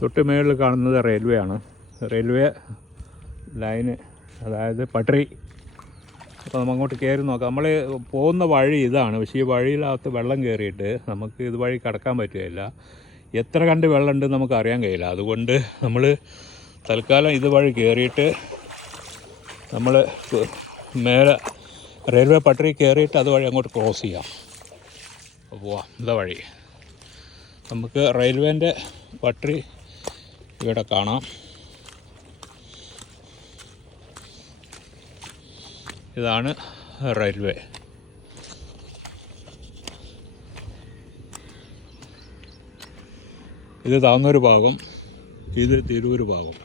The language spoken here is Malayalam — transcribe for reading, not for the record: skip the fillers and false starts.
തൊട്ട് മേളിൽ കാണുന്നത് റെയിൽവേ ആണ്. റെയിൽവേ ലൈന്, അതായത് പട്ടറി. അപ്പോൾ നമ്മൾ അങ്ങോട്ട് കയറി നോക്കാം. നമ്മൾ പോകുന്ന വഴി ഇതാണ്, പക്ഷേ ഈ വഴിയിലകത്ത് വെള്ളം കയറിയിട്ട് നമുക്ക് ഇതുവഴി കടക്കാൻ പറ്റുകയില്ല. എത്ര കണ്ട് വെള്ളം ഉണ്ടെന്ന് നമുക്ക് അറിയാൻ കഴിയില്ല. അതുകൊണ്ട് നമ്മൾ തൽക്കാലം ഇതുവഴി കയറിയിട്ട് നമ്മൾ മേലെ റെയിൽവേ പട്ടറി കയറിയിട്ട് അതുവഴി അങ്ങോട്ട് ക്രോസ് ചെയ്യാം. പോവാം, ഇതാ വഴി. നമുക്ക് റെയിൽവേൻ്റെ പട്ടറി ഇവിടെ കാണാം. ഇതാണ് റെയിൽവേ. ഇത് താന്നൂർ ഭാഗം, ഇത് തിരൂർ ഭാഗം.